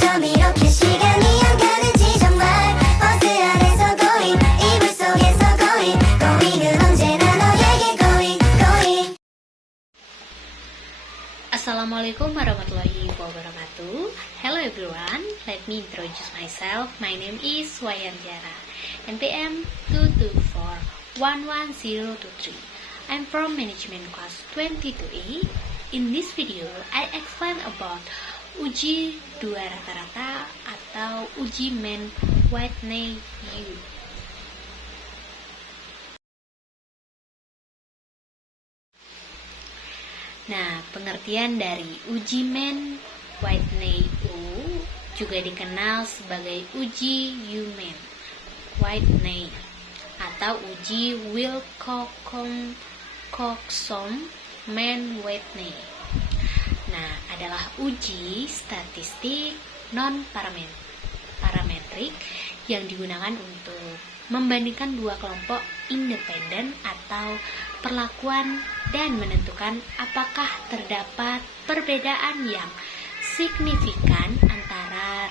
좀 이렇게 시간이 안 가는지 정말 버스 안에서 going 이불 속에서 going은 언제나 너에게 going. Assalamualaikum warahmatullahi wabarakatuh. Hello everyone, let me introduce myself. My name is Wayanjara, NPM 224110023. I'm from Management Class 22E. In this video, I explain about uji 2 rata-rata atau uji main Whitney U. Nah, pengertian dari uji main Whitney U juga dikenal sebagai uji Human Whitney atau uji Wilcoxon main Whitney. Nah, adalah uji statistik non-parametrik yang digunakan untuk membandingkan dua kelompok independen atau perlakuan dan menentukan apakah terdapat perbedaan yang signifikan antara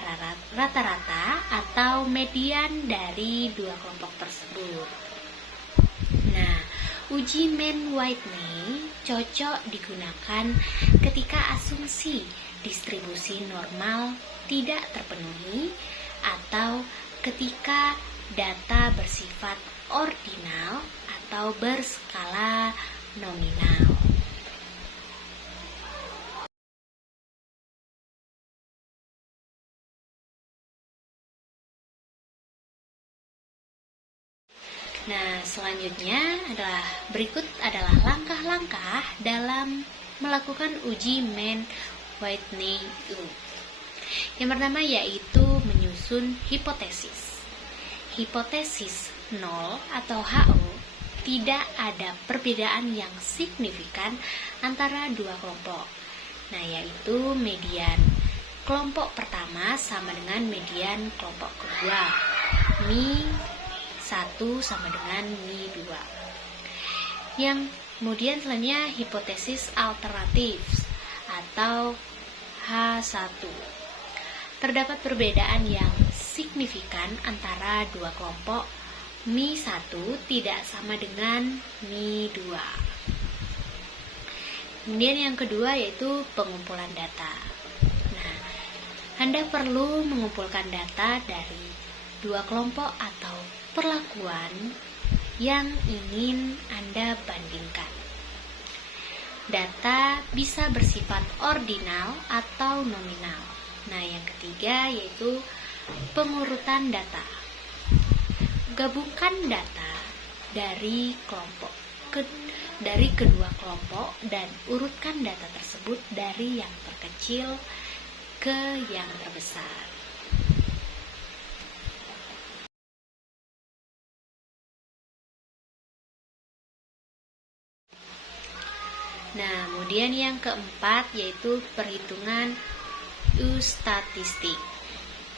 rata-rata atau median dari dua kelompok tersebut. Nah, uji main Whitney cocok digunakan ketika asumsi distribusi normal tidak terpenuhi atau ketika data bersifat ordinal atau berskala nominal. Nah, selanjutnya berikut adalah langkah-langkah dalam melakukan uji main Whitney U. Yang pertama yaitu menyusun hipotesis. Hipotesis 0 atau HO, tidak ada perbedaan yang signifikan antara dua kelompok. Nah, yaitu median kelompok pertama sama dengan median kelompok kedua. Mi 1 sama dengan Mi 2. Yang kemudian selanjutnya hipotesis alternatif atau H1. Terdapat perbedaan yang signifikan antara dua kelompok. Mi 1 tidak sama dengan Mi 2. Kemudian yang kedua yaitu pengumpulan data. Nah, Anda perlu mengumpulkan data dari dua kelompok atau perlakuan yang ingin Anda bandingkan. Data bisa bersifat ordinal atau nominal. Nah, yang ketiga yaitu pengurutan data. Gabungkan data dari kedua kelompok dan urutkan data tersebut dari yang terkecil ke yang terbesar. Nah, kemudian yang keempat yaitu perhitungan U-statistik.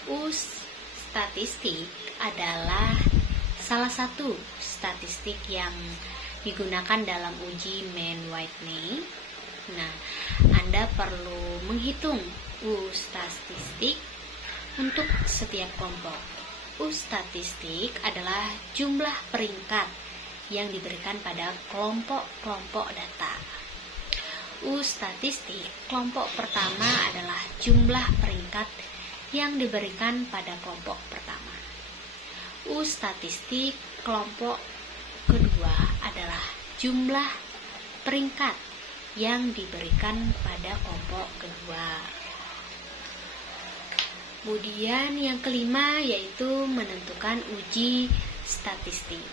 U-statistik adalah salah satu statistik yang digunakan dalam uji main Whitney. Nah, Anda perlu menghitung U-statistik untuk setiap kelompok. U-statistik adalah jumlah peringkat yang diberikan pada kelompok-kelompok data. U-statistik kelompok pertama adalah jumlah peringkat yang diberikan pada kelompok pertama. U-statistik kelompok kedua adalah jumlah peringkat yang diberikan pada kelompok kedua. Kemudian yang kelima yaitu menentukan uji statistik.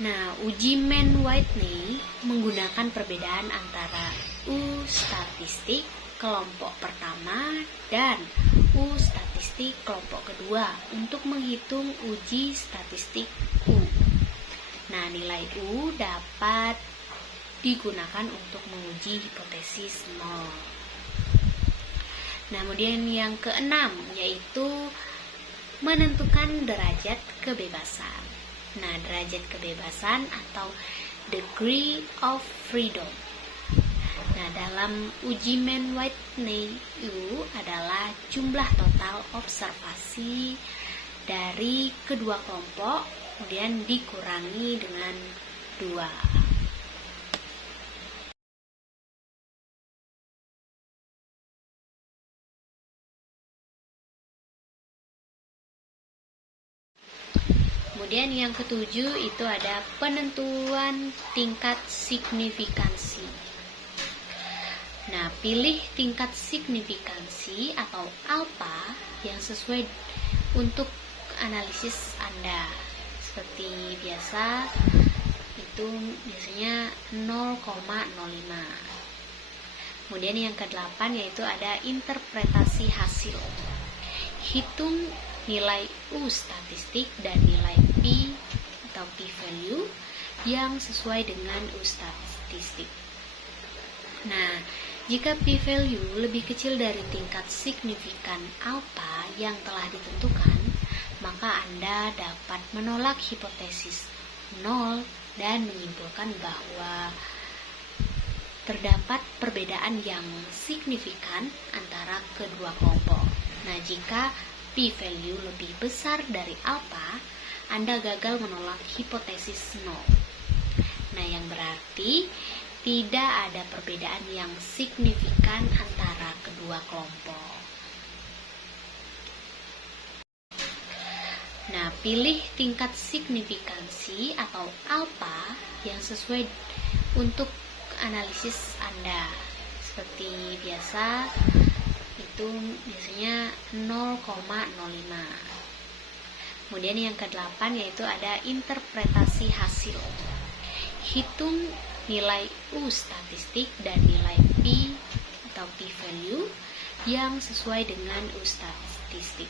Nah, uji main Whitney menggunakan perbedaan antara U-statistik kelompok pertama dan U-statistik kelompok kedua untuk menghitung uji statistik U. Nah, nilai U dapat digunakan untuk menguji hipotesis 0. Nah, kemudian yang keenam yaitu menentukan derajat kebebasan. Nah, derajat kebebasan atau degree of freedom. Nah, dalam uji Mann-Whitney U adalah jumlah total observasi dari kedua kelompok kemudian dikurangi dengan 2. Kemudian yang ketujuh itu ada penentuan tingkat signifikansi. Nah, pilih tingkat signifikansi atau alfa yang sesuai untuk analisis Anda. Seperti biasa, itu biasanya 0,05. Kemudian yang ke-8 yaitu ada interpretasi hasil. Hitung nilai U statistik dan nilai P atau p-value yang sesuai dengan U statistik. Nah, jika p-value lebih kecil dari tingkat signifikan alfa yang telah ditentukan, maka Anda dapat menolak hipotesis 0 dan menyimpulkan bahwa terdapat perbedaan yang signifikan antara kedua kelompok. Nah, jika p-value lebih besar dari alfa, Anda gagal menolak hipotesis 0. Nah, yang berarti tidak ada perbedaan yang signifikan antara kedua kelompok. Nah, pilih tingkat signifikansi atau alfa yang sesuai untuk analisis Anda. Seperti biasa, itu biasanya 0,05. Kemudian yang ke-8 yaitu ada interpretasi hasil. Hitung nilai U statistik dan nilai P atau p-value yang sesuai dengan U statistik.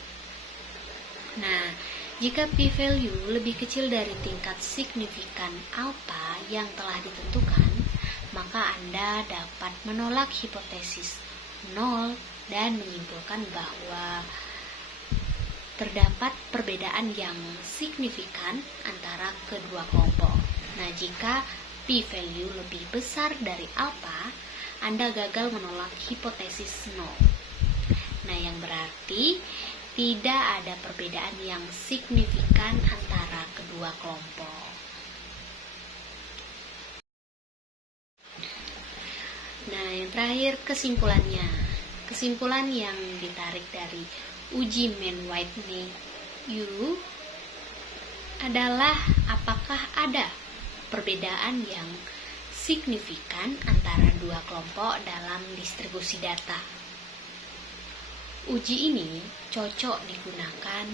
Nah, jika p-value lebih kecil dari tingkat signifikan alfa yang telah ditentukan, maka Anda dapat menolak hipotesis 0 dan menyimpulkan bahwa terdapat perbedaan yang signifikan antara kedua kelompok. Nah, jika p-value lebih besar dari alfa, Anda gagal menolak hipotesis 0. Nah, yang berarti tidak ada perbedaan yang signifikan antara kedua kelompok. Nah, yang terakhir kesimpulannya. Kesimpulan yang ditarik dari uji Mann-Whitney U adalah apakah ada perbedaan yang signifikan antara dua kelompok dalam distribusi data. Uji ini cocok digunakan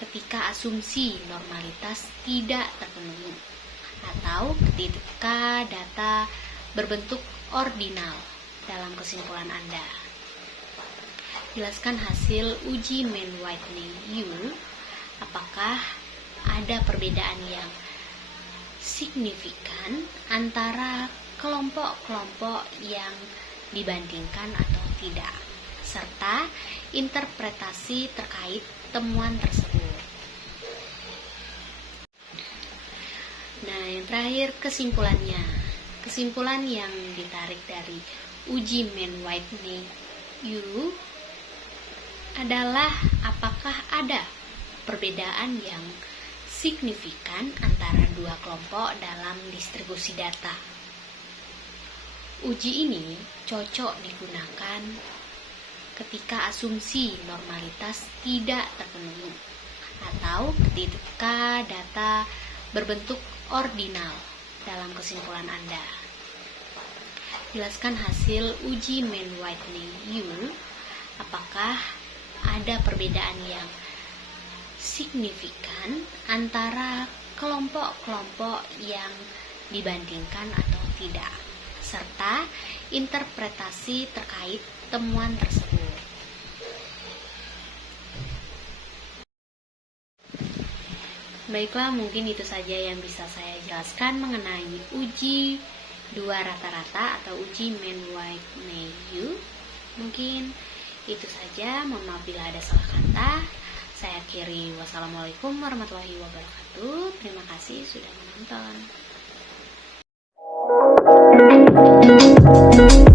ketika asumsi normalitas tidak terpenuhi atau ketika data berbentuk ordinal dalam kesimpulan Anda. Jelaskan hasil uji Mann-Whitney U. Apakah ada perbedaan yang signifikan antara kelompok-kelompok yang dibandingkan atau tidak, serta interpretasi terkait temuan tersebut. Nah, yang terakhir kesimpulannya. Kesimpulan yang ditarik dari uji Mann-Whitney U adalah apakah ada perbedaan yang signifikan antara dua kelompok dalam distribusi data. Uji ini cocok digunakan ketika asumsi normalitas tidak terpenuhi atau ketika data berbentuk ordinal dalam kesimpulan Anda. Jelaskan hasil uji Mann-Whitney U. Apakah ada perbedaan yang signifikan antara kelompok-kelompok yang dibandingkan atau tidak, serta interpretasi terkait temuan tersebut. Baiklah, mungkin itu saja yang bisa saya jelaskan mengenai uji dua rata-rata atau uji Mann-Whitney U. Mungkin itu saja, mohon maaf bila ada salah kata. Saya akhiri, wassalamualaikum warahmatullahi wabarakatuh. Terima kasih sudah menonton. Thank